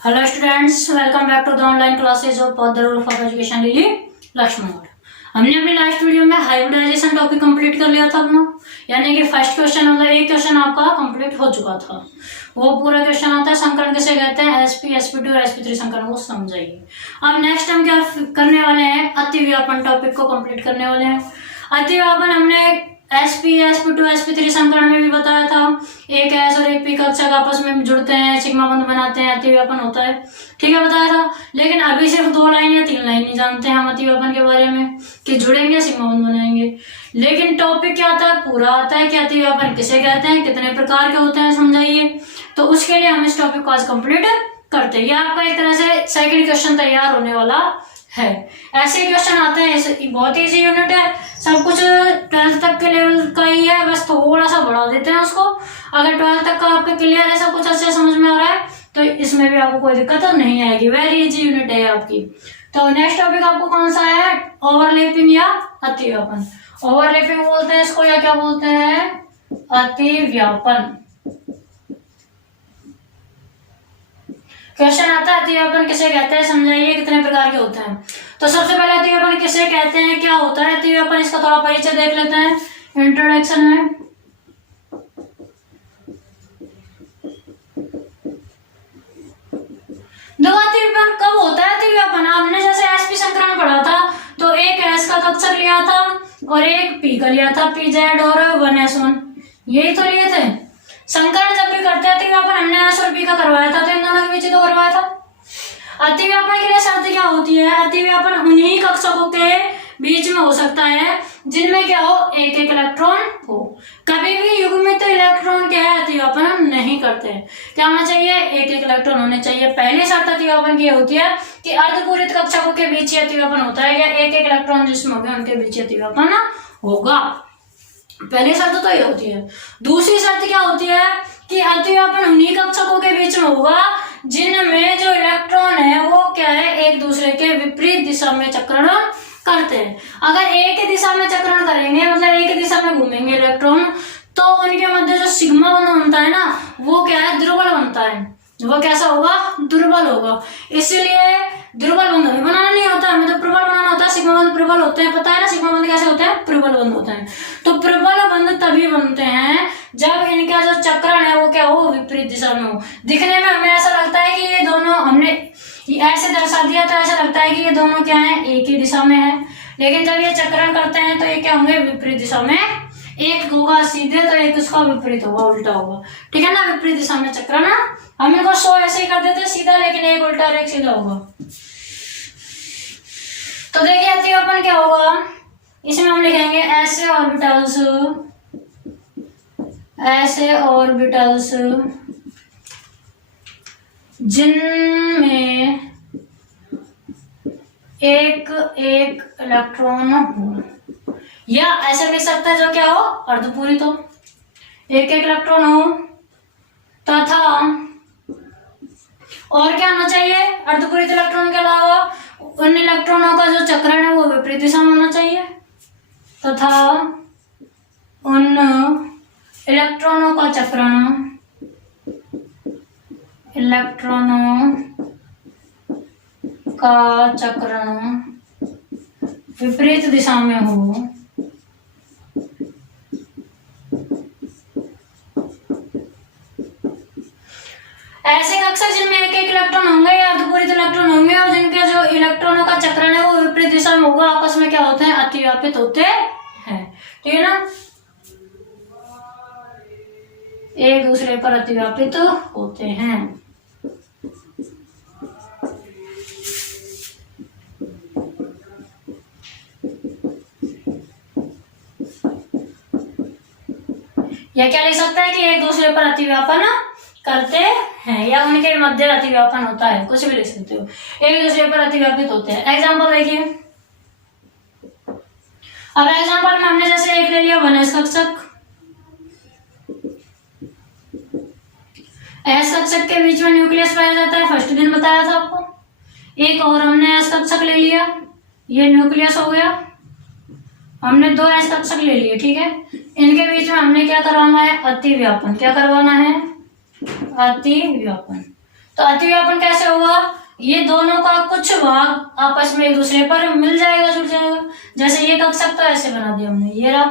Hello students, welcome back to the online classes of power of education Lily Laxman. हमने अपनी last video में hybridisation topic complete कर लिया था अपना, यानी कि फर्स्ट क्वेश्चन मतलब एक क्वेश्चन आपका कंप्लीट हो चुका था। वो पूरा क्वेश्चन आता है संकरण किसे कहते हैं, sp, sp2 और sp3 संकरण को समझाइए। अब नेक्स्ट हम क्या करने वाले हैं, अतिव्यापन टॉपिक को कंप्लीट करने वाले हैं। अतिव्यापन हमने sp, sp2, sp3 संकरण में भी बताया था। एक s और एक p कक्षक आपस में जुड़ते हैं, सिग्मा बंध बनाते हैं, अतिव्यापन होता है। ठीक है, बताया था। लेकिन अभी सिर्फ 2 लाइन या 3 लाइन ही जानते हैं हम अतिव्यापन के बारे में कि जुड़ेंगे सिग्मा बंध बनाएंगे। लेकिन टॉपिक क्या आता है, पूरा आता है कि अतिव्यापन किसे कहते हैं, कितने प्रकार के होते हैं, समझाइए। तो उसके लिए हम इस टॉपिक को आज कंप्लीट करते हैं। ये आपका एक तरह से सेकंड क्वेश्चन तैयार होने वाला है। ऐसे क्वेश्चन आते हैं, बहुत इजी यूनिट है, सब कुछ 12th तक के लेवल का ही है, बस थोड़ा सा बढ़ा देते हैं उसको। अगर 12th तक का आपके क्लियर है, सब कुछ अच्छे समझ में आ रहा है, तो इसमें भी आपको कोई दिक्कत नहीं आएगी। वेरी इजी यूनिट है आपकी। तो नेक्स्ट टॉपिक आपको कौन सा है, ओवरलैपिंग या अतिव्यापन। ओवरलैपिंग बोलते हैं इसको, या क्या बोलते हैं, अतिव्यापन। क्वेश्चन आता है अतिव्यापन किसे कहते हैं, समझाइए, कितने प्रकार के होते हैं। तो सबसे पहले अतिव्यापन किसे कहते हैं, क्या होता है अतिव्यापन, इसका थोड़ा परिचय देख लेते हैं इंट्रोडक्शन में। देखो अतिव्यापन कब होता है, अतिव्यापन आपने जैसे sp संकरण पढ़ा था, तो एक s का कक्षक लिया था और एक p का लिया था, pz और 1s1, यही तो लिए थे। संकरण जब भी करते हैं अतिव्यापन, हमने s और p का करवाया था, तो इन दोनों के बीच तो करवाया था। अतिव्यापन के लिए शर्त क्या होती है, अतिव्यापन उन्हीं कक्षकों के बीच में हो सकता है जिनमें क्या हो, एक एक इलेक्ट्रॉन हो। कभी भी युग्मित इलेक्ट्रॉन क्या है, अतिव्यापन नहीं करते। क्या होना चाहिए, एक एक इलेक्ट्रॉन होने चाहिए। पहली शर्त अतिव्यापन की होती है कि अर्धपूरित कक्षकों के बीच ही अतिव्यापन होता है, या एक एक इलेक्ट्रॉन जिसमें होगा उनके बीच अतिव्यापन होगा। पहली शर्त तो ये होती है। दूसरी शर्त क्या होती है कि अतिव्यापन उन्हीं कक्षकों के बीच में होगा जिनमें जो इलेक्ट्रॉन है वो क्या है, एक दूसरे के विपरीत दिशा में चक्रण करते हैं। अगर एक ही दिशा में चक्रण करेंगे, मतलब एक ही दिशा में घूमेंगे इलेक्ट्रॉन, तो उनके मध्य जो सिग्मा बंध बनता है ना, वो क्या है, दुर्बल बनता है। वो कैसा होगा, दुर्बल होगा। इसलिए दुर्बल बंध हमें बनाना नहीं होता, हमें तो प्रबल बनाना होता है। सिग्मा बंध प्रबल होते हैं, पता है ना सिग्मा बंध कैसे होते हैं, प्रबल बंध होते हैं। तो प्रबल बंध तभी बनते हैं जब इनका जो चक्रण है वो क्या हो, विपरीत दिशा में हो। दिखने में हमें ऐसा लगता है कि ये दोनों, हमने ऐसे दर्शा दिया तो ऐसा लगता है कि ये दोनों क्या है, एक ही दिशा में है। लेकिन जब ये चक्रण करते हैं तो ये क्या होंगे, विपरीत दिशा में। एक होगा सीधे तो एक उसका विपरीत होगा, उल्टा होगा। ठीक है ना, विपरीत दिशा में चक्रण ना, हम इनको 100 ऐसे ही कर देते सीधा, लेकिन एक उल्टा और एक सीधा होगा। तो देखिए अतिव्यापन क्या होगा, इसमें हम लिखेंगे ऐसे ऑर्बिटल्स जिनमें एक एक इलेक्ट्रॉन हो, या ऐसे लिख सकता है जो क्या हो, अर्धपूरित हो, एक एक इलेक्ट्रॉन हो, तथा और क्या होना चाहिए, अर्धपूरित इलेक्ट्रॉन के अलावा उन इलेक्ट्रॉनों का जो चक्रण है वो विपरीत दिशा में होना चाहिए, तथा उन इलेक्ट्रॉनों का चक्रण विपरीत दिशा में हो। ऐसे कक्षक जिनमें एक एक इलेक्ट्रॉन होंगे या अर्धपूरित इलेक्ट्रॉन होंगे और जिनके जो इलेक्ट्रॉनों का चक्रण है वो विपरीत दिशा में होगा, आपस में क्या होते हैं, अतिव्यापित होते हैं। ठीक है ना, एक दूसरे पर अतिव्यापित होते हैं। या क्या लिख सकता है कि एक दूसरे पर अतिव्यापन करते हैं, या उनके मध्य अतिव्यापन होता है, कुछ भी लिख सकते हो, एक दूसरे पर अतिव्यापित होते हैं। एग्जांपल देखिए, अब एग्जांपल में हमने जैसे एक ले लिया 1s कक्षक, s कक्षक के बीच में न्यूक्लियस पाया जाता है, फर्स्ट दिन बताया था आपको। एक और हमने s कक्षक ले लिया, ये न्यूक्लियस हो गया। हमने 2 s कक्षक ले लिए, ठीक है। इनके बीच में हमने क्या करवाना है, अतिव्यापन। क्या करवाना है, अतिव्यापन। तो अतिव्यापन कैसे होगा, ये दोनों का कुछ भाग आपस में एक दूसरे पर मिल जाएगा, जुड़ जाएगा। जैसे ये कक्षक तो ऐसे बना दिया हमने, ये रहा,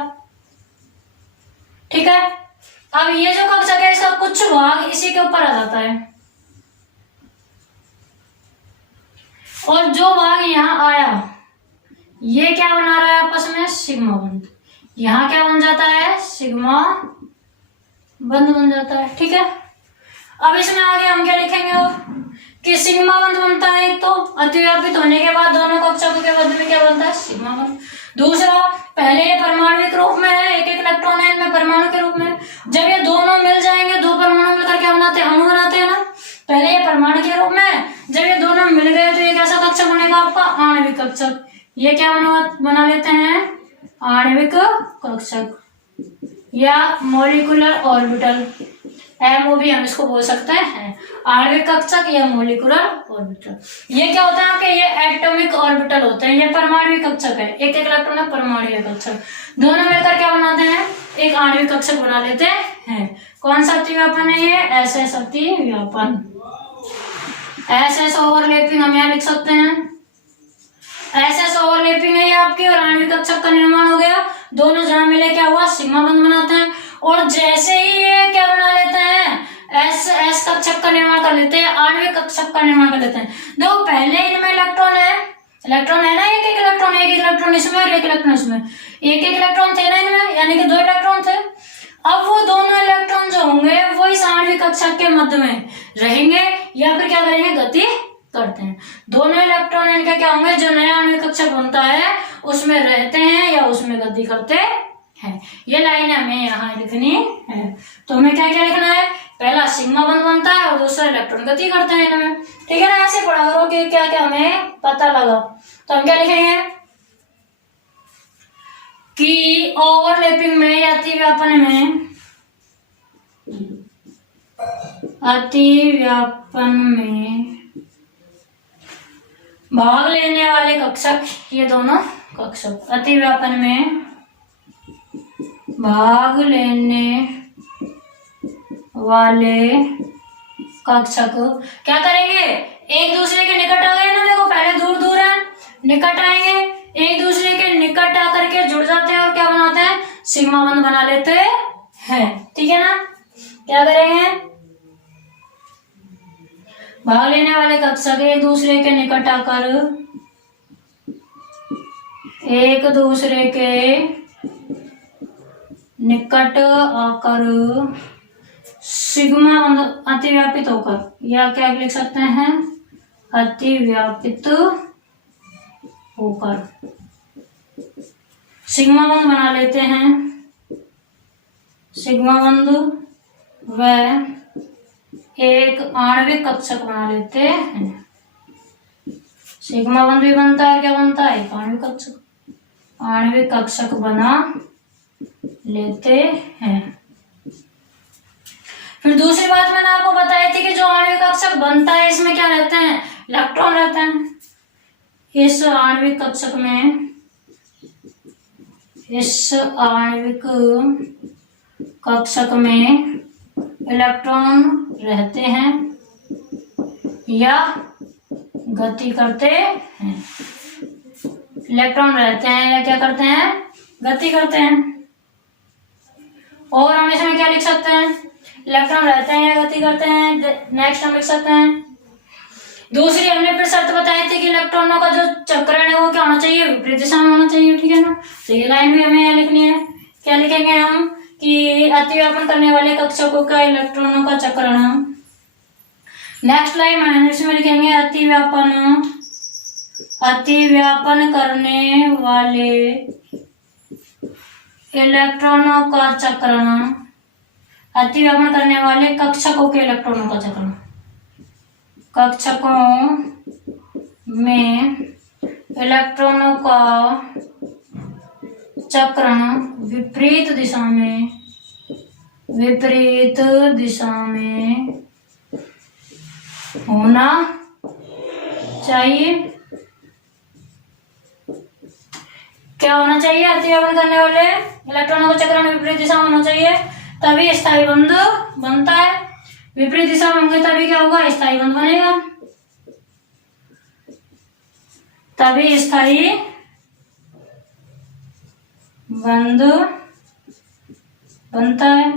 ठीक है। अब ये जो कक्षक है इसका कुछ भाग इसी के ऊपर आ जाता है, और जो भाग यहाँ आया ये क्या बना रहा है आपस में, सिग्मा बंध। यहाँ क्या बन जाता है, सिग्मा बंध बन जाता है, ठीक है। अब इसमें आगे हम क्या लिखेंगे और कि सिग्मा बंध बनता है, तो अतिव्यापित होने के बाद दोनों कक्षकों के मध्य में क्या बनता है, सिग्मा बंध। दूसरा, पहले ये परमाणुविक रूप में है, एक एक इलेक्ट्रॉन है इनमें परमाणु के रूप में, जब ये दोनों मिल जाएंगे, दो परमाणु मिलकर क्या बनाते हैं, अणु बनाते हैं ना। पहले ये परमाणु के रूप में, जब ये दोनों मिल गए तो ये कैसा कक्षक बनेगा आपका, आणविक कक्षक। ये क्या बना लेते हैं, आणविक कक्षक या मॉलिक्यूलर ऑर्बिटल, MOB हम इसको बोल सकते हैं, आणविक कक्षक या मॉलिक्यूलर ऑर्बिटल। ये क्या होता है आपके, ये एटॉमिक ऑर्बिटल होते हैं, ये परमाणु कक्षक है, एक एक इलेक्ट्रॉन है परमाणु कक्षक, दोनों मिलकर क्या बनाते हैं, एक आणविक कक्षक बना लेते हैं। कौन सा अतिव्यापन है ये, SS अतिव्यापन। SS ओवरलैपिंग हम यहाँ लिख सकते हैं, SS ओवरलैपिंग है ये आपकी, और आणविक कक्षक का निर्माण हो गया, दोनों जहां मिले क्या हुआ, सिग्मा बंध बनाते हैं। और जैसे ही ये क्या बना लेते हैं, S कक्षक का निर्माण कर लेते हैं, आणविक कक्षक का निर्माण कर लेते हैं। देखो पहले इनमें इलेक्ट्रॉन है ना, एक एक इलेक्ट्रॉन इसमें और एक इलेक्ट्रॉन इसमें, एक एक इलेक्ट्रॉन थे ना इनमें, यानी कि 2 इलेक्ट्रॉन थे। अब वो दोनों इलेक्ट्रॉन जो होंगे वो इस आणविक कक्षक के मध्य में रहेंगे, या फिर क्या करेंगे, गति करते हैं। दोनों इलेक्ट्रॉन इनके क्या होंगे, जो नया आणविक कक्षक बनता है उसमें रहते हैं या उसमें गति करते हैं। ये लाइन हमें यहाँ लिखनी है। तो हमें क्या क्या लिखना है, पहला सिग्मा बंध बनता है और दूसरा इलेक्ट्रॉन गति करते हैं इनमें, ठीक है ना। ऐसे पढ़ा करो कि क्या क्या हमें पता लगा। तो हम क्या लिखेंगे कि ओवरलैपिंग में या अतिव्यापन में भाग लेने वाले कक्षक, ये दोनों कक्षक, अतिव्यापन में भाग लेने वाले कक्षक क्या करेंगे, एक दूसरे के निकट आ गए ना, देखो पहले दूर दूर है, निकट आएंगे, एक दूसरे के निकट आकर के जुड़ जाते हैं और क्या बनाते हैं, सिग्मा बंध बना लेते हैं, ठीक है ना। क्या करेंगे, भाग लेने वाले कक्षक एक दूसरे के निकट आकर, एक दूसरे के निकट आकर सिग्मा बंध अतिव्यापित होकर, या क्या लिख सकते हैं, अतिव्यापित होकर सिग्मा बंध बना लेते हैं। सिग्मा बंध व एक आणविक कक्षक बना लेते हैं। सिग्मा बंध भी बनता है, क्या बनता है, एक आणविक कक्षक, आणविक कक्षक बना लेते हैं। फिर दूसरी बात मैंने आपको बताई थी कि जो आणविक कक्षक बनता है इसमें क्या रहते हैं, इलेक्ट्रॉन रहते हैं। इस आणविक कक्षक में, इस आणविक कक्षक में इलेक्ट्रॉन रहते हैं या गति करते हैं। इलेक्ट्रॉन रहते हैं या क्या करते हैं, गति करते हैं। और हम इसमें क्या लिख सकते हैं, इलेक्ट्रॉन रहते हैं या गति करते हैं। नेक्स्ट हम लिख सकते हैं, दूसरी हमने फिर शर्त बताई थी कि इलेक्ट्रॉनों का जो चक्रण है वो क्या होना चाहिए, विपरीत दिशा में होना चाहिए, ठीक है ना। तो ये लाइन भी हमें यहाँ लिखनी है। क्या लिखेंगे हम कि अतिव्यापन करने वाले कक्षकों का इलेक्ट्रॉनों का चक्रण। नेक्स्ट लाइन में इसमें लिखेंगे अतिव्यापन करने वाले इलेक्ट्रॉनों का चक्रण, अतिव्यापन करने वाले कक्षकों के इलेक्ट्रॉनों का चक्रण। कक्षकों में इलेक्ट्रॉनों का चक्रण विपरीत दिशा में होना चाहिए। क्या होना चाहिए, अतिव्यापन करने वाले इलेक्ट्रॉनों का चक्रण विपरीत दिशा में होना चाहिए, तभी स्थायी बंध बनता है। विपरीत दिशा में होंगे तभी क्या होगा, स्थायी बंध बनेगा, तभी स्थायी बंध बनता है।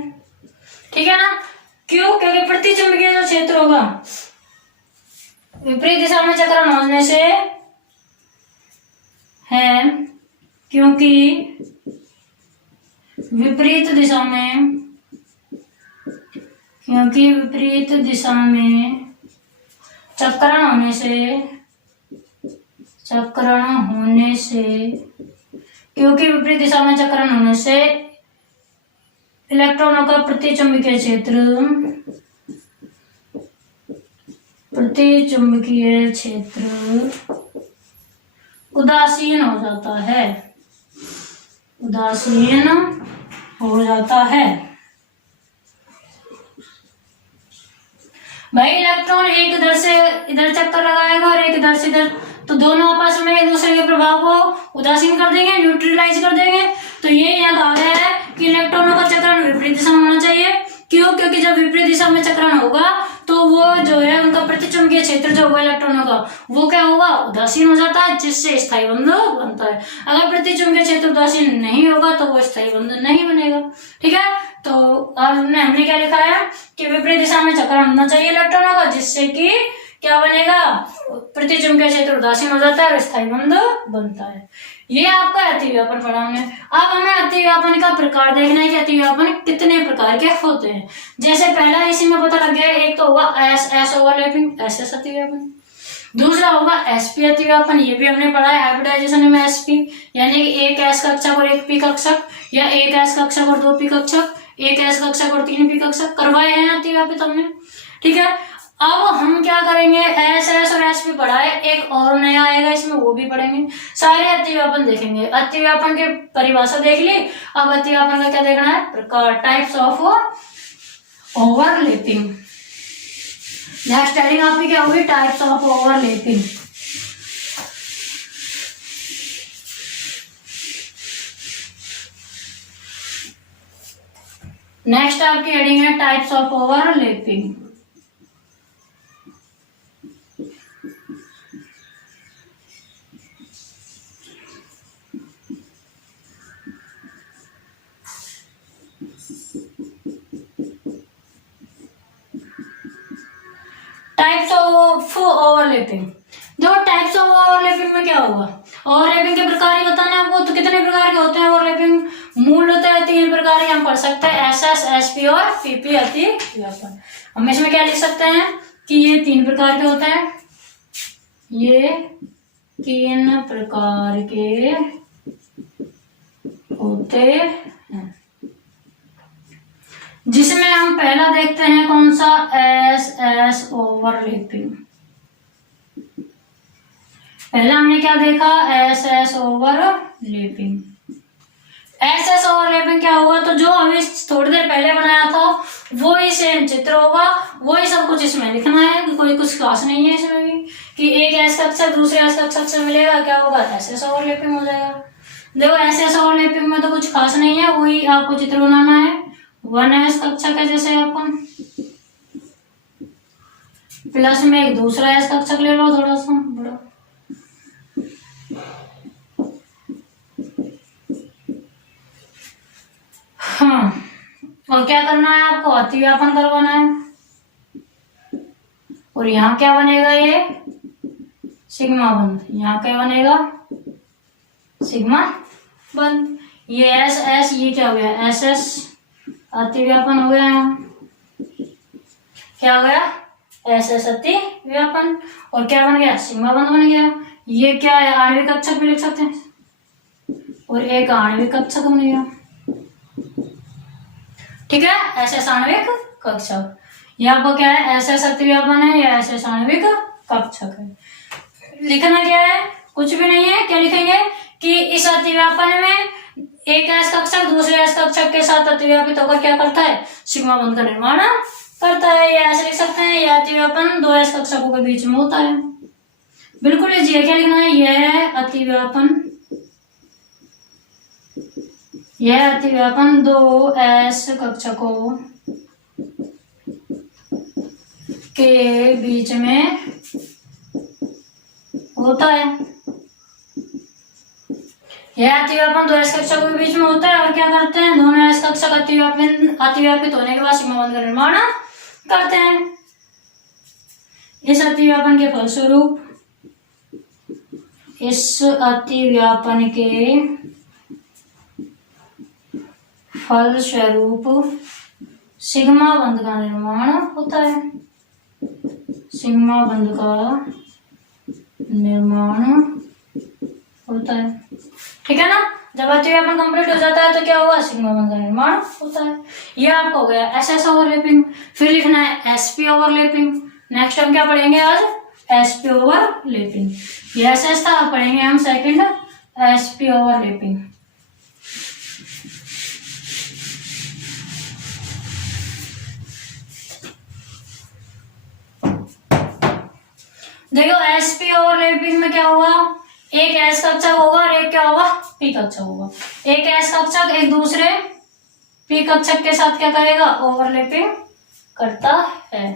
ठीक है ना, क्यों? क्योंकि प्रतिचुंबकीय जो क्षेत्र होगा विपरीत दिशा में चक्रण होने से है, क्योंकि विपरीत दिशा में चक्रण होने से इलेक्ट्रॉनों का प्रतिचुंबकीय क्षेत्र उदासीन हो जाता है। भाई इलेक्ट्रॉन एक इधर से इधर चक्कर लगाएगा और एक इधर से इधर, तो दोनों आपस में एक दूसरे के प्रभाव को उदासीन कर देंगे, न्यूट्रलाइज कर देंगे। तो ये यहाँ कहा गया है कि इलेक्ट्रॉनों का चक्रण विपरीत दिशा में होना चाहिए। क्यों? क्योंकि जब विपरीत दिशा में चक्रण होगा तो वो जो है उनका प्रतिचुंबकीय क्षेत्र जो होगा इलेक्ट्रॉनों का वो क्या होगा, उदासीन हो जाता है, जिससे स्थायी बंध बनता है। अगर प्रतिचुंबकीय क्षेत्र उदासीन नहीं होगा तो वो स्थायी बंध नहीं बनेगा। ठीक है, तो अब हमने क्या लिखा है कि विपरीत दिशा में चक्रण होना चाहिए इलेक्ट्रॉनों का, जिससे कि क्या बनेगा, प्रतिचुंबकीय क्षेत्र उदासीन हो जाता है और स्थायी बंध बनता है। ये आपका अतिव्यापन पढ़ा हमने। अब हमें अतिव्यापन का प्रकार देखना है कि अतिव्यापन कितने प्रकार के होते हैं। जैसे पहला इसी में पता लग गया, एक तो होगा एस ओवरलैपिंग, एस अतिव्यापन। दूसरा होगा एसपी अतिव्यापन, ये भी हमने पढ़ा है हाइब्रिडाइजेशन में एसपी, यानी कि एक एस कक्षक और एक पी कक्षक, या एक एस कक्षक और दो पी कक्षक, एक एस कक्षक और तीन पी कक्षक करवाए हैं अतिव्यापित हमने। ठीक है, अब हम क्या करेंगे, एस और एस पी पढ़ा है, एक और नया आएगा इसमें, वो भी पढ़ेंगे। सारे अतिव्यापन देखेंगे। अतिव्यापन की परिभाषा देख ली, अब अतिव्यापन का क्या देखना है, प्रकार, types of overlapping. Next heading आपकी क्या होगी, टाइप्स ऑफ ओवरलैपिंग। नेक्स्ट आपकी हेडिंग है types of overlapping. Types of overlapping, दो टाइप्स ऑफ ओवरलैपिंग में क्या होगा, ओवरलैपिंग के प्रकार ही बताना है आपको। तो कितने प्रकार के होते हैं ओवरलैपिंग, मूलतः तीन प्रकार के हम पढ़ सकते हैं, एसएस, एसपी और पीपी अतिव्यापन। हम इसमें क्या लिख सकते हैं कि ये तीन प्रकार के होते हैं, ये तीन प्रकार के होते हैं, जिसमें हम पहला देखते हैं कौन सा, एस ओवरलैपिंग। पहला हमने क्या देखा, एस ओवरलैपिंग। एस ओवरलैपिंग क्या हुआ, तो जो अभी थोड़ी देर पहले बनाया था वो ही सेम चित्र होगा, वही सब कुछ इसमें लिखना है, कोई कुछ खास नहीं है इसमें भी, कि एक एस कक्षक दूसरे एस कक्षक से मिलेगा, क्या होगा, एस ओवरलैपिंग हो जाएगा। देखो एस ओवरलैपिंग में तो कुछ खास नहीं है, वही आपको चित्र बनाना है। वन एस कक्षक है जैसे अपन, प्लस में एक दूसरा एस कक्षक ले लो थोड़ा सा बड़ा, हाँ, और क्या करना है आपको, अतिव्यापन करवाना है। और यहाँ क्या बनेगा, ये सिग्मा बंध, यहाँ क्या बनेगा, सिग्मा बंध। ये एस ये क्या हो गया, एस एस अतिव्यापन हो गया, यहाँ क्या हो गया, एस अतिव्यापन। और क्या बन गया, सिग्मा बंध बन गया। ये क्या है, आणविक कक्षक भी लिख सकते हैं, और एक आणविक कक्षक बन गया। ठीक है, एस आणविक कक्षक। ये आपको क्या है, एस अतिव्यापन है या एस आणविक कक्षक है। लिखना क्या है, कुछ भी नहीं है। क्या लिखेंगे कि इस अतिव्यापन में एक एस कक्षक दूसरे एस कक्षक के साथ अतिव्यापित होकर क्या करता है, सिग्मा बंध का निर्माण करता है। या ऐसे लिख सकते हैं, यह अतिव्यापन दो एस कक्षकों के बीच में होता है। बिल्कुल इजी, क्या लिखना है, यह अतिव्यापन दो एस कक्षकों के बीच में होता है। यह अतिव्यापन दो एस कक्षकों के बीच में होता है और क्या करते हैं, दोनों एस कक्षक अतिव्यापित होने के बाद सिग्मा बंध का निर्माण करते हैं। इस अतिव्यापन के फलस्वरूप सिग्मा बंध का निर्माण होता है। सिग्मा बंध का निर्माण होता है, ठीक है ना। जब अतिव्यापन कंप्लीट हो जाता है तो क्या हुआ, सिग्मा बंध का निर्माण होता है। ये आपका हो गया एस एस ओवरलैपिंग। फिर लिखना है एसपी ओवरलैपिंग। नेक्स्ट हम क्या पढ़ेंगे आज, एसपी ओवरलैपिंग। ये एस एस था, पढ़ेंगे हम सेकंड एसपी ओवरलैपिंग। देखो एसपी ओवरलैपिंग में क्या हुआ, एक एस कक्षक होगा और एक क्या होगा, पी कक्षक होगा। एक एस कक्षक एक दूसरे पी कक्षक के साथ क्या करेगा, ओवरलैपिंग करता है।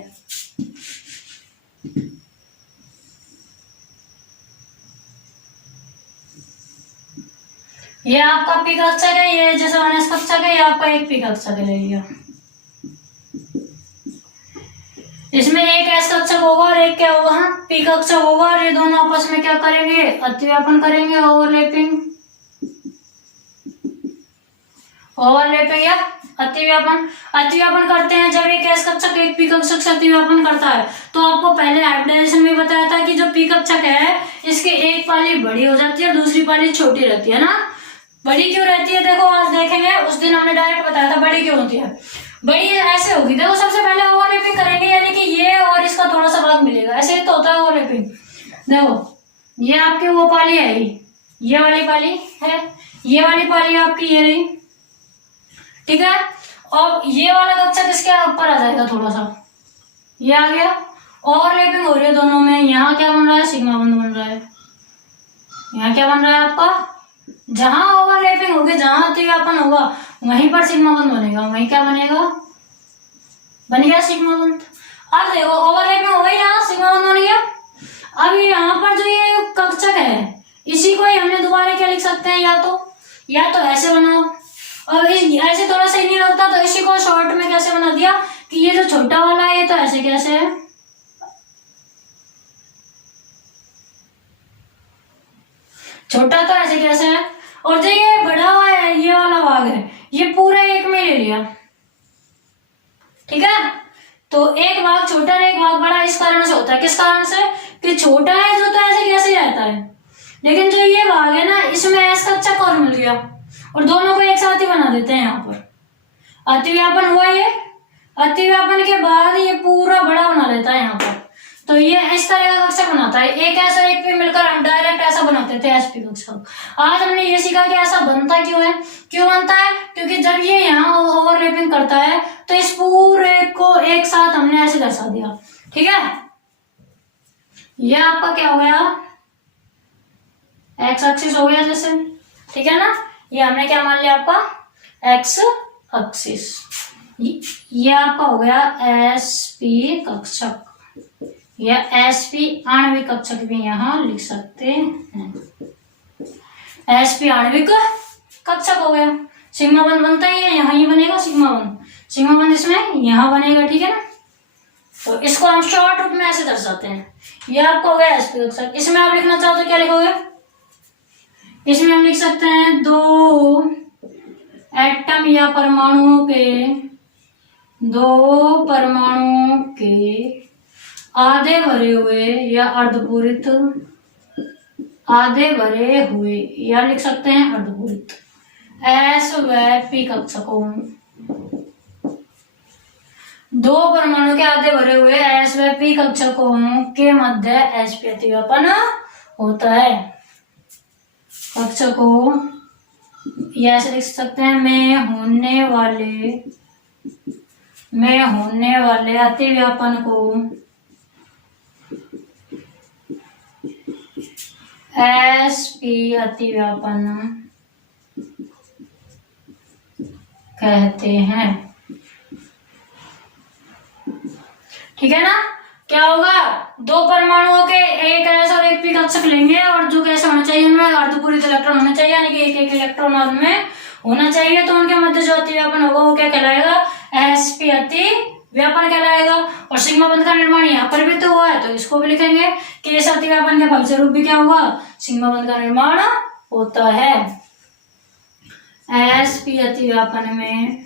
ये आपका पी कक्षक है, ये जैसे एस कक्षक है, ये आपका एक पी कक्षक है। इसमें एक एस कक्षक होगा और एक क्या होगा, पी कक्षक होगा और ये दोनों आपस में क्या करेंगे, अतिव्यापन करेंगे, ओवरलैपिंग। ओवरलैपिंग या अतिव्यापन करते हैं जब एक एस कक्षक एक पी कक्षक से अतिव्यापन करता है। तो आपको पहले हाइब्रिडाइजेशन में बताया था कि जो पी कक्षक है इसकी एक पाली बड़ी हो जाती है और दूसरी पाली छोटी रहती है ना। बड़ी क्यों रहती है, देखो आज देखेंगे, उस दिन हमने डायरेक्ट बताया था बड़ी क्यों होती है। बड़ी ऐसे होगी, देखो सबसे पहले ओवरलैपिंग करेंगे, यानी कि ये और इसका थोड़ा सा भाग मिलेगा, ऐसे तो होता है ओवरलैपिंग। देखो ये आपकी वो पाली है, ये वाली पाली है, ये वाली पाली आपकी ये रही, ठीक है। और ये वाला कक्षक इसके ऊपर आ जाएगा थोड़ा सा, ये आ गया। ओवरलैपिंग हो रही है दोनों में, यहाँ क्या बन रहा है, सिग्मा बंध बन रहा है। यहाँ क्या बन रहा है आपका, जहां ओवरलैपिंग होगी, जहां अतिव्यापन होगा वहीं पर सिग्मा बंध बनेगा, वहीं क्या बनेगा, बन गया सिग्मा बंध। अब देखो ओवरलैपिंग हो गई ना, सिग्मा बंध बन गया। अब यहाँ पर जो ये कक्षक है इसी को ही हमने दोबारा क्या लिख सकते हैं, या तो ऐसे बनाओ, और ऐसे थोड़ा सा नहीं लगता तो इसी को शॉर्ट में कैसे बना दिया कि ये जो छोटा वाला है ये तो ऐसे कैसे है, छोटा तो ऐसे कैसे है, और जो ये बड़ा हुआ है ये वाला भाग है ये पूरा एक में ले लिया, ठीक है। तो एक भाग छोटा और एक भाग बड़ा इस कारण से होता है, किस कारण से, कि छोटा है जो तो ऐसे कैसे रहता है, लेकिन जो ये भाग है ना इसमें एस कक्षक और मिल गया और दोनों को एक साथ ही बना देते हैं। यहाँ पर अतिव्यापन हुआ, ये अतिव्यापन के बाद ये पूरा बड़ा बना लेता है यहाँ पर। तो ये इस तरह का कक्षक बनाता है, एक ऐसा एक पे मिलकर हम डायरेक्ट ऐसा बनाते थे एसपी कक्षक। आज हमने ये सीखा कि ऐसा बनता क्यों है, क्यों बनता है, क्योंकि जब ये यहाँ ओवरलैपिंग करता है तो इस पूरे को एक साथ हमने ऐसे दर्शा दिया, ठीक है। ये आपका क्या हो गया, एक्स एक्सिस हो गया जैसे, ठीक है ना। ये हमने क्या मान लिया, आपका एक्स एक्सिस। ये आपका हो गया एसपी कक्षक, या एसपी आणविक कक्षक भी यहां लिख सकते हैं। एसपी आणविक कक्षक हो गया। सिग्मा बंध बनता ही है, यहाँ ही बनेगा सिग्मा बंध, सिग्मा बंध इसमें यहाँ बनेगा, ठीक है ना। तो इसको हम शॉर्ट रूप में ऐसे दर्शाते हैं। ये आपका हो गया एसपी कक्षक। इसमें आप लिखना चाहो तो क्या लिखोगे, इसमें हम लिख सकते हैं दो एटम या परमाणुओं के आधे भरे हुए या अर्धपूरित, आधे भरे हुए या लिख सकते हैं अर्धपूरित एस व पी कक्षकों, दो परमाणु के आधे भरे हुए एस व पी कक्षकों के मध्य एसपी अतिव्यापन होता है। कक्षकों या ऐसे लिख सकते हैं में होने वाले अतिव्यापन को एसपी अतिव्यापन कहते हैं, ठीक है ना। क्या होगा, दो परमाणुओं के एक एस और एक पी कक्षक लेंगे और जो कैसे होना चाहिए, उनमें अर्धपूरित इलेक्ट्रॉन होना चाहिए, यानी कि एक एक इलेक्ट्रॉन उनमें होना चाहिए। तो उनके मध्य जो अति व्यापन होगा वो क्या कहलाएगा, एसपी अति व्यापन कहलाएगा। और सिग्मा बंध का निर्माण यहाँ पर भी तो हुआ है, तो इसको भी लिखेंगे कि इस अति व्यापन के फलस्वरूप भी क्या होगा, सिग्मा बंध का निर्माण होता है। एसपी अति व्यापन में,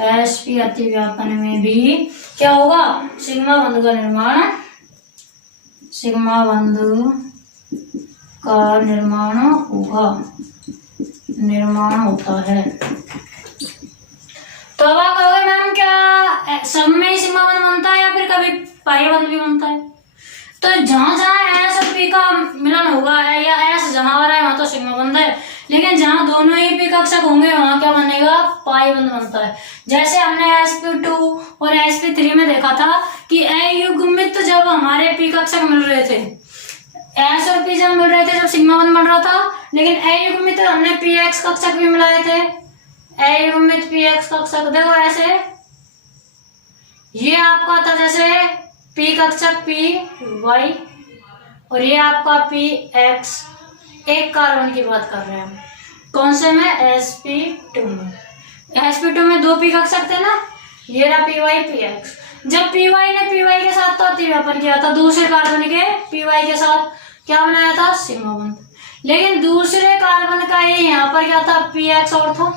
एसपी अति व्यापन में भी क्या होगा, सिग्मा बंध का निर्माण, सिग्मा बंध का निर्माण होगा, निर्माण होता है। तो अब आप कहोगे मैम क्या सब में ही सिग्मा बंध बनता है या फिर कभी पाई बंध भी बनता है? तो जहां जहां एस और पी का मिलन होगा है या एस जहां आ रहा है वहां तो सिग्मा बंध है, लेकिन जहां दोनों ही पी कक्षक होंगे वहां क्या बनेगा, पाई बंध बनता है। जैसे हमने sp2 और sp3 में देखा था कि अयुग्मित जब हमारे पी कक्षक मिल रहे थे, एस और पी जब मिल रहे थे जब सिग्मा बंध बन रहा था, लेकिन अयुग्मित हमने पी एक्स कक्षक भी मिलाए थे, अयुग्मित पी एक्स कक्षक देखो ऐसे, ये आपका था जैसे पी कक्षक पी वाई और ये आपका पी एक्स, एक कार्बन की बात कर रहे हैं, कौन से में, sp2 में। sp2 में दो पी कक्षक थे ना, ये रहा पी वाई पी एक्स। जब पी वाई ने पी वाई के साथ तो अति व्यापन किया था, दूसरे कार्बन के पी वाई के साथ क्या बनाया था, सिग्मा बंध। लेकिन दूसरे कार्बन का ही यहाँ पर क्या था, पी एक्स और था।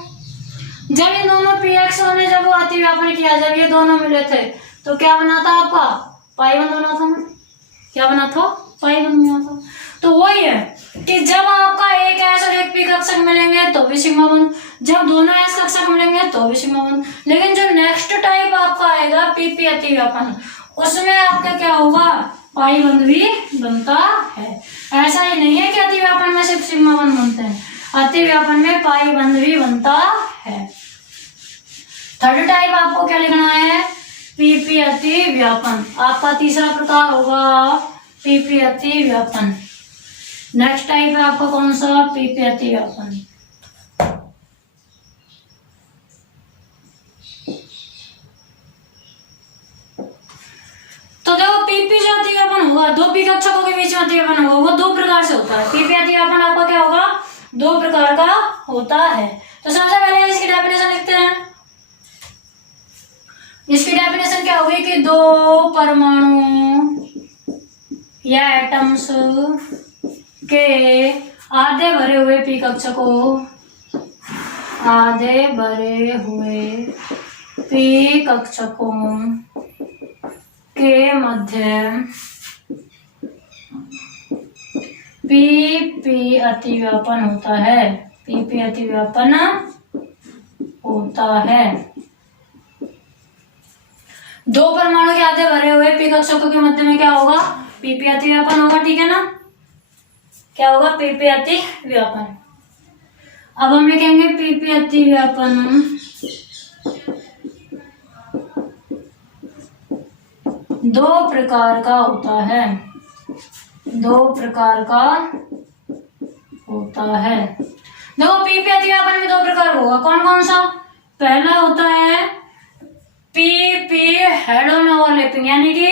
जब इन दोनों पी एक्स ने जब वो अति व्यापन किया, जब ये दोनों मिले थे तो क्या बना था आपका, पाई बंध बना था ना, क्या बना था, पाई बंध बना था। तो वही है कि जब आपका एक एस और एक पी कक्षक मिलेंगे तो भी सिग्मा बंध, जब दोनों एस कक्षक मिलेंगे तो भी सिग्मा बंध। लेकिन जो नेक्स्ट टाइप आपका आएगा पीपी अति व्यापन, उसमें आपका क्या होगा, पाई बंध भी बनता है। ऐसा ही नहीं है कि अति व्यापन में सिर्फ सिग्मा बंध बनते हैं, अति व्यापन में पाई बंध भी बनता है। थर्ड टाइप आपको क्या लिखना है, पीपी अति व्यापन। आपका तीसरा प्रकार होगा पीपी अति व्यापन। नेक्स्ट टाइप है आपका कौन सा, पीपी अति व्यापन। तो देखो पीपी जो अति व्यापन होगा, दो पी कक्षकों के बीच में अति व्यापन होगा, वो दो प्रकार से होता है। पीपी अति व्यापन आपका क्या होगा, दो प्रकार का होता है। तो सबसे पहले इसकी डेफिनेशन लिखते हैं। इसकी डेफिनेशन क्या होगी कि दो परमाणु या एटम्स के आधे भरे हुए पी कक्षकों, आधे भरे हुए पी कक्षकों के मध्य पीपी अति व्यापन होता है, पीपी अति व्यापन होता है। दो परमाणु के आधे भरे हुए पी कक्षकों के मध्य में क्या होगा, पीपी अति व्यापन होगा, ठीक है ना। क्या होगा, पीपी अति व्यापन। अब हम लिखेंगे पीपी अति व्यापन दो प्रकार का होता है, दो प्रकार का होता है। देखो पीपी अति व्यापन में दो प्रकार होगा, कौन कौन सा, पहला होता है पीपी हेड ऑन ओवरलैपिंग, यानी कि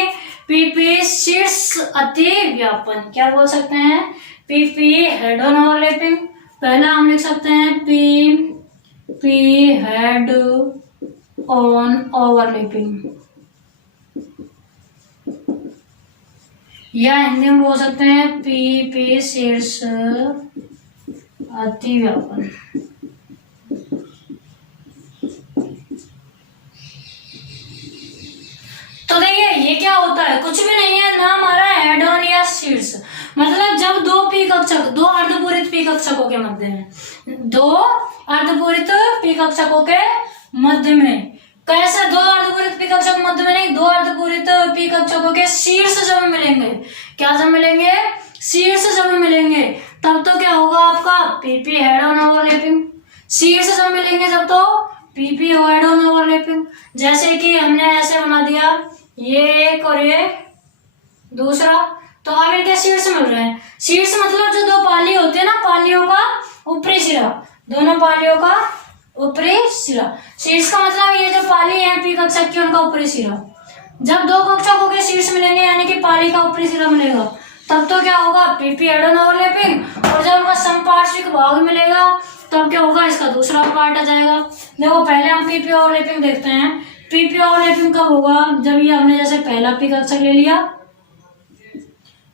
पीपी शीर्ष अति व्यापन। क्या बोल सकते हैं, पीपी हेड ऑन ओवरलैपिंग। पहला हम लिख सकते हैं पीपी हेड ऑन ओवरलैपिंग, या हिंदी में बोल सकते हैं पीपी शीर्ष अति व्यापन। तो देखिए ये क्या होता है, कुछ भी नहीं है, नाम आ रहा है हेड ऑन या शीर्ष। मतलब जब दो पी कक्षक, दो अर्धपूरित पी कक्षकों के मध्य में, दो अर्धपूरित पी कक्षकों के मध्य में, कैसे, दो अर्धपूरित पी कक्षक मध्य में नहीं, दो अर्धपूरित पी कक्षकों के शीर्ष जब मिलेंगे, क्या जब मिलेंगे, शीर्ष जब मिलेंगे, तब तो क्या होगा आपका पीपी हेड ऑन ओवरलैपिंग। शीर्ष जब मिलेंगे जब तो पीपी हेड ऑन ओवरलैपिंग। जैसे कि हमने ऐसे बना दिया, ये एक और ये दूसरा, तो अब इनके शीर्ष मिल रहे हैं। शीर्ष मतलब जो दो पाली होती है ना, पालियों का ऊपरी सिरा, दोनों पालियों का ऊपरी सिरा। शीर्ष का मतलब ये जो पाली है पी कक्षक की, उनका ऊपरी सिरा। जब दो कक्षकों के शीर्ष मिलेंगे यानी कि पाली का ऊपरी सिरा मिलेगा, तब तो क्या होगा, पीपी हेड ऑन ओवरलैपिंग। और जब उनका समपार्श्विक भाग मिलेगा तब क्या होगा, इसका दूसरा पार्ट आ जाएगा। देखो पहले हम पीपी ओवरलैपिंग देखते हैं। पीपी ओवरलैपिंग कब होगा, जब ये हमने जैसे पहला पी कक्षक ले लिया,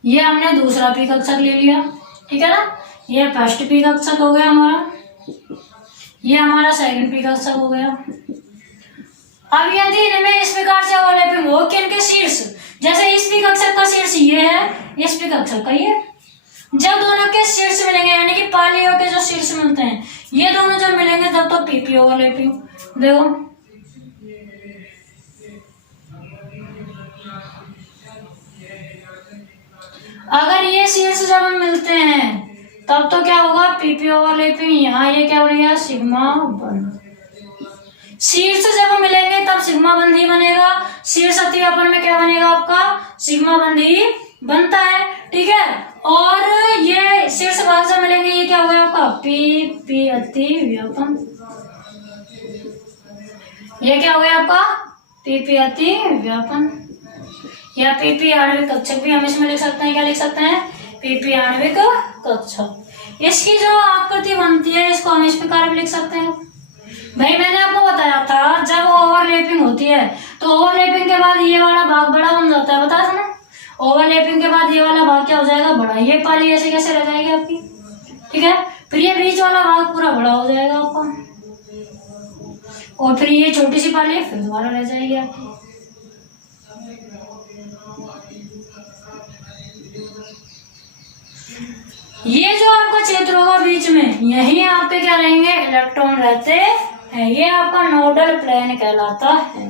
ये हमने दूसरा पी कक्षक ले लिया, ठीक है ना, ये फर्स्ट पी कक्षक हो गया हमारा, ये हमारा सेकंड पी कक्षक हो गया। अब यदि इनमें इस प्रकार से ओवरलैपिंग हो कि इनके शीर्ष, जैसे इस पी कक्षक का शीर्ष ये है, इस पी कक्षक का ये, जब दोनों के शीर्ष मिलेंगे यानी कि पालियों के जो शीर्ष मिलते हैं ये दोनों जब मिलेंगे तब तो पीपी ओवरलैपिंग। देखो अगर ये शीर्ष जब मिलते हैं तब तो क्या होगा, पीपी ओवरलैपिंग। यहाँ ये क्या बनेगा, सिग्मा बंध। शीर्ष जब मिलेंगे तब सिग्मा बंध ही बनेगा। शीर्ष अतिव्यापन में क्या बनेगा आपका, सिग्मा बंध ही बनता है, ठीक है। और ये शीर्ष भाग से मिलेंगे, ये क्या हो गया आपका, पी अतिव्यापन। ये क्या हो गया आपका, पी अतिव्यापन या पीपी आणविक कक्षक भी हम इसमें लिख सकते हैं। क्या लिख सकते हैं, पीपी आणविक कक्षक। इसकी जो आकृति बनती है इसको हम इस प्रकार भी लिख सकते हैं। भाई मैंने आपको बताया था जब ओवरलैपिंग होती है तो ओवरलैपिंग के बाद ये वाला भाग बड़ा बन जाता है, बताया था ना। ओवरलैपिंग के बाद ये वाला भाग क्या हो जाएगा, बड़ा। ये पाली ऐसे कैसे रह जाएगी आपकी, ठीक है। फिर ये बीच वाला भाग पूरा बड़ा हो जाएगा आपका, और फिर ये छोटी सी पाली फिर दोबारा रह जाएगी आपकी। ये जो आपका क्षेत्र होगा बीच में, यही आपके क्या रहेंगे, इलेक्ट्रॉन रहते हैं। ये आपका नोडल प्लेन कहलाता है।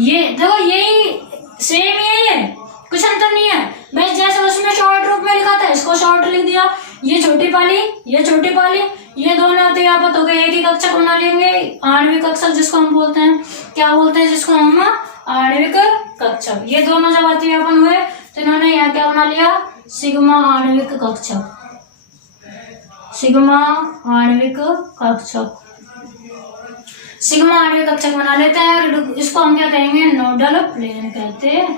ये देखो यही सेम यही है, कुछ अंतर नहीं है। मैं जैसे उसमें शॉर्ट रूप में लिखा था इसको शॉर्ट लिख दिया। ये छोटी पाली, ये छोटी पाली, ये दोनों अतिव्यापक हो गए, एक ही कक्षक बना लेंगे, आणविक कक्षक जिसको हम बोलते हैं। क्या बोलते हैं जिसको हम, आणविक कक्षक। ये दोनों जब अतिव्यापन हुए तो इन्होंने यहाँ क्या बना लिया, सिग्मा आणविक कक्षक। सिग्मा आणविक कक्षक, सिग्मा आणविक कक्षक बना लेते हैं। और इसको हम क्या कहेंगे, नोडल प्लेन कहते हैं।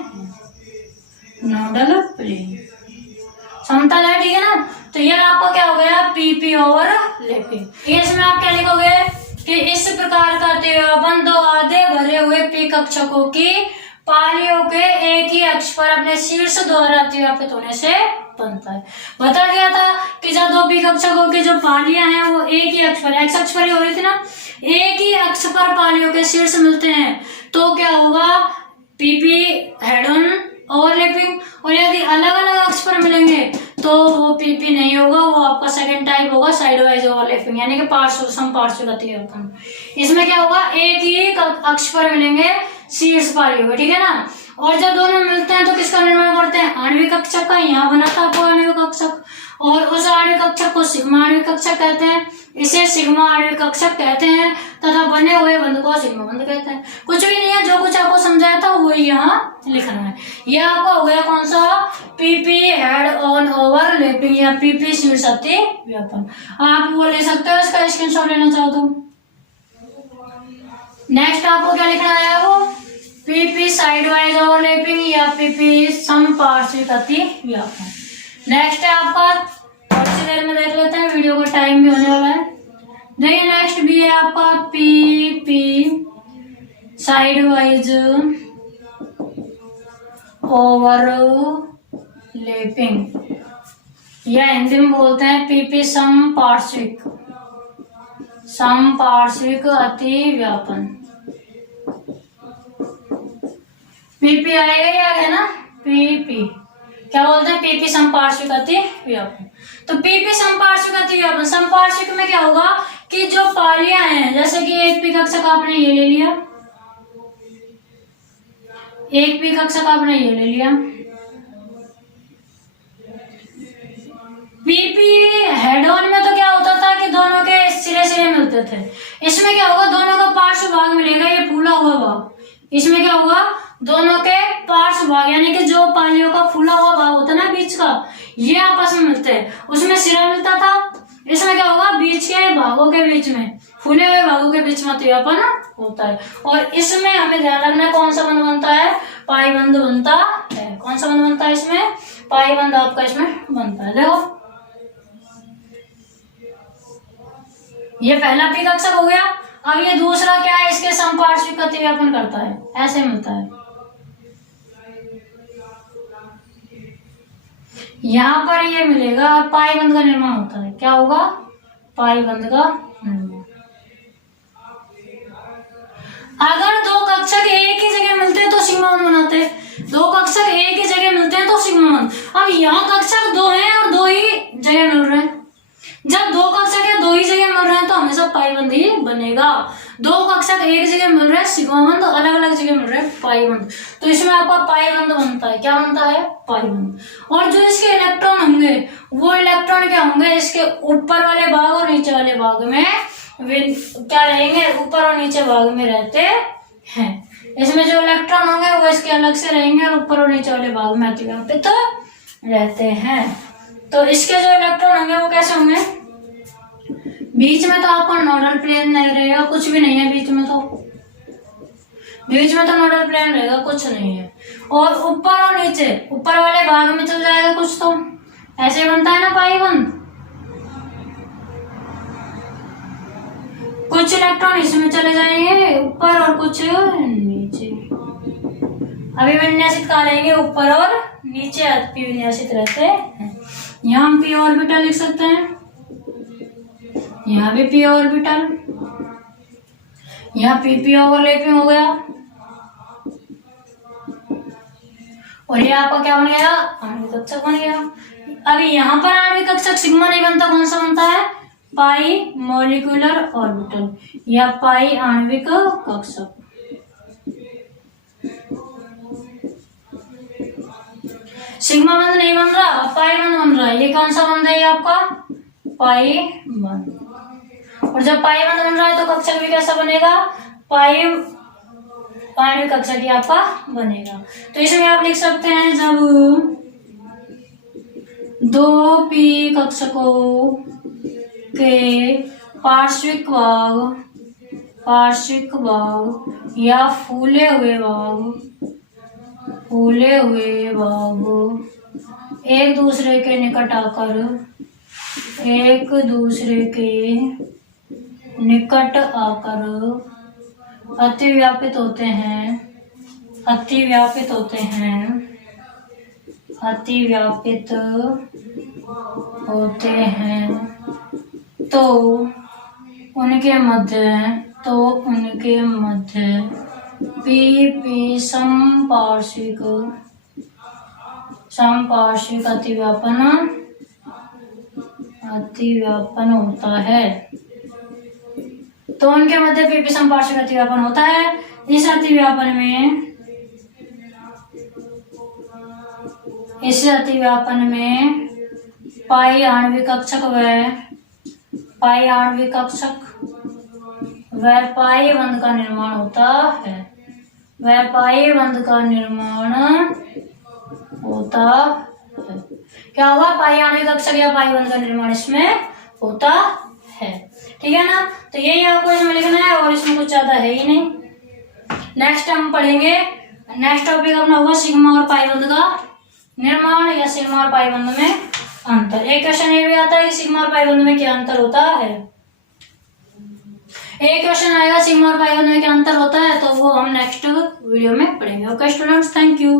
नोडल प्लेन समतल है, ठीक है ना। तो ये आपका क्या हो गया, पीपी ओवरलैपिंग। इसमें आप क्या लिखोगे कि इस प्रकार का अतिव्यापन दो आधे भरे हुए पी कक्षकों की पालियों के एक ही अक्ष पर अपने शीर्ष द्वारा अतिव्यापित होने से बनता है। बता दिया था कि जब दो पी कक्षकों की जो पालियां हैं वो एक ही अक्ष पर, एक्स अक्ष पर ही हो रही थी ना, एक ही अक्ष पर पालियों के शीर्ष मिलते हैं तो क्या होगा, पीपी हेड ऑन ओवरलैपिंग। और यदि अलग अलग अक्ष पर मिलेंगे तो वो पीपी नहीं होगा, वो आपका सेकंड टाइप होगा, साइड वाइज ओवरलैपिंग यानी कि पार्श्व समपार्श्विक अतिव्यापन। इसमें क्या होगा, एक ही अक्ष पर मिलेंगे शीर्ष पालियों के, ठीक है ना। और जब दोनों मिलते हैं तो किसका निर्माण करते हैं, आणविक कक्षक का। यहाँ बना था आपको आणविक कक्षक, और उस आणविक कक्षक को सिग्मा आणविक कक्षक कहते हैं। इसे सिग्मा आणविक कक्षक कहते हैं तथा बने हुए बंध को सिग्मा बंध कहते हैं। कुछ भी नहीं है, जो कुछ आपको समझाया था वही यहाँ लिखना है। यह आपका हो गया कौन सा, पीपी हेड ऑन ओवरलैपिंग या पीपी शीर्ष अतिव्यापन। आप वो ले सकते हो, इसका स्क्रीनशॉट लेना चाहो तो। नेक्स्ट आपको क्या लिखना है, वो पीपी साइड वाइज ओवरलैपिंग या पीपी समपार्श्विक अतिव्यापन। नेक्स्ट है आपका, थोड़ी सी देर में देख लेते हैं, वीडियो का टाइम भी होने वाला है। देखिए नेक्स्ट भी है आपका पीपी साइड वाइज ओवरलैपिंग या हिंदी में बोलते हैं पीपी समपार्श्विक अतिव्यापन। पीपी आएगा ही आ गया ना, पीपी क्या बोलते हैं, पीपी समपार्श्विक अतिव्यापन। तो पीपी समपार्श्विक अतिव्यापन, समपार्श्विक में क्या होगा कि जो पालियां हैं, जैसे कि एक पी कक्षक आपने ये ले लिया, एक पी कक्षक आपने ये ले लिया, पीपी हेड ऑन में तो क्या होता था कि दोनों के सिरे सिरे मिलते थे। इसमें क्या होगा, दोनों का पार्श्व भाग मिलेगा, ये फूला हुआ भाग। इसमें क्या होगा, दोनों के पार्श्व भाग यानी कि जो पालियों का फूला हुआ भाग होता है ना बीच का, ये आपस में मिलते हैं, उसमें सिरा मिलता था। इसमें क्या होगा, बीच के भागों के बीच में फूले हुए भागों के बीच में अतिव्यापन होता है। और इसमें हमें ध्यान रखना है कौन सा बंध बनता है, पाई बंध बनता है। कौन सा बंध बनता है इसमें, पाई बंध आपका इसमें बनता है। देखो ये पहला पी कक्षक हो गया। अब ये दूसरा क्या है, इसके समपार्श्विक अतिव्यापन करता है, ऐसे मिलता है। यहाँ पर ये मिलेगा, पाई बंध का निर्माण होता है। क्या होगा, पाई बंध का निर्माण। अगर दो कक्षक एक ही जगह मिलते हैं तो सिग्मा बंध बनाते हैं, दो कक्षक एक ही जगह मिलते हैं तो सिग्मा बंध। अब यहाँ कक्षक दो हैं और दो ही जगह मिल रहे हैं। जब दो कक्षक है दो ही जगह मिल रहे हैं तो हमेशा पाई बंध ही बनेगा। दो कक्षक एक जगह मिल रहे हैं सिग्मा बंध, अलग अलग जगह मिल रहे हैं पाई बंध, तो इसमें आपका पाई बंध बनता है। क्या बनता है, पाई बंध। और जो इसके इलेक्ट्रॉन होंगे वो इलेक्ट्रॉन क्या होंगे, इसके ऊपर वाले भाग और नीचे वाले भाग में वे क्या रहेंगे, ऊपर और नीचे भाग में रहते हैं। इसमें जो इलेक्ट्रॉन होंगे वो इसके अलग से रहेंगे और ऊपर और नीचे वाले भाग में अतिव्यापित रहते हैं। तो इसके जो इलेक्ट्रॉन होंगे वो कैसे होंगे, बीच में तो आपका नोडल प्लेन नहीं रहेगा, कुछ भी नहीं है बीच में तो नोडल प्लेन रहेगा, कुछ नहीं है। और ऊपर और नीचे, ऊपर वाले भाग में चल जाएगा कुछ, तो ऐसे बनता है ना पाई बंध। कुछ इलेक्ट्रॉन इसमें चले जाएंगे ऊपर और कुछ नीचे। अभिविन्यासित कहाँ रहेंगे, ऊपर और नीचे अभिविन्यासित रहते हैं। यहाँ हम पी ऑर्बिटल लिख सकते हैं, यहाँ भी पी ऑर्बिटल, यहाँ पी ओवरलैपिंग हो गया। और ये आपका क्या बन गया, आणविक कक्षक बन गया। अभी यहाँ पर आणविक कक्षक सिग्मा नहीं बनता, कौन सा बनता है, पाई मॉलिक्यूलर ऑर्बिटल या पाई आणविक कक्षक। सिग्मा बंध नहीं बन रहा, पाई बंध बन रहा है। ये कौन सा बंध है, ये आपका पाई बंध। और जब पाई बंध बन रहा है तो कक्षक भी कैसा बनेगा, पाई आणविक कक्षक ही आपका बनेगा। तो इसमें आप लिख सकते हैं, जब दो पी कक्षकों के पार्श्विक भाग या फूले हुए भाग एक दूसरे के निकट आकर अतिव्यापित होते हैं तो उनके मध्य पी समपार्श्विक अतिव्यापन होता है। तो उनके मध्य पी समपार्श्विक अतिव्यापन होता है। इस अतिव्यापन में पाई आणविक कक्षक व पाई बंध का निर्माण होता है। क्या होगा, पाई आणविक कक्षक या पाई बंध का निर्माण इसमें होता है। ठीक है ना, तो यही आपको इसमें लिखना है और इसमें कुछ ज्यादा है ही नहीं। नेक्स्ट हम पढ़ेंगे, नेक्स्ट टॉपिक अपना होगा सिग्मा और पाई बंध का निर्माण या सिग्मा और पाई बंध में अंतर। एक क्वेश्चन ये भी आता है कि सिग्मा और पाई बंध में क्या अंतर होता है। एक क्वेश्चन आएगा सिग्मा और पाई बंध में क्या अंतर होता है, तो वो हम नेक्स्ट वीडियो में पढ़ेंगे। Okay students, thank you.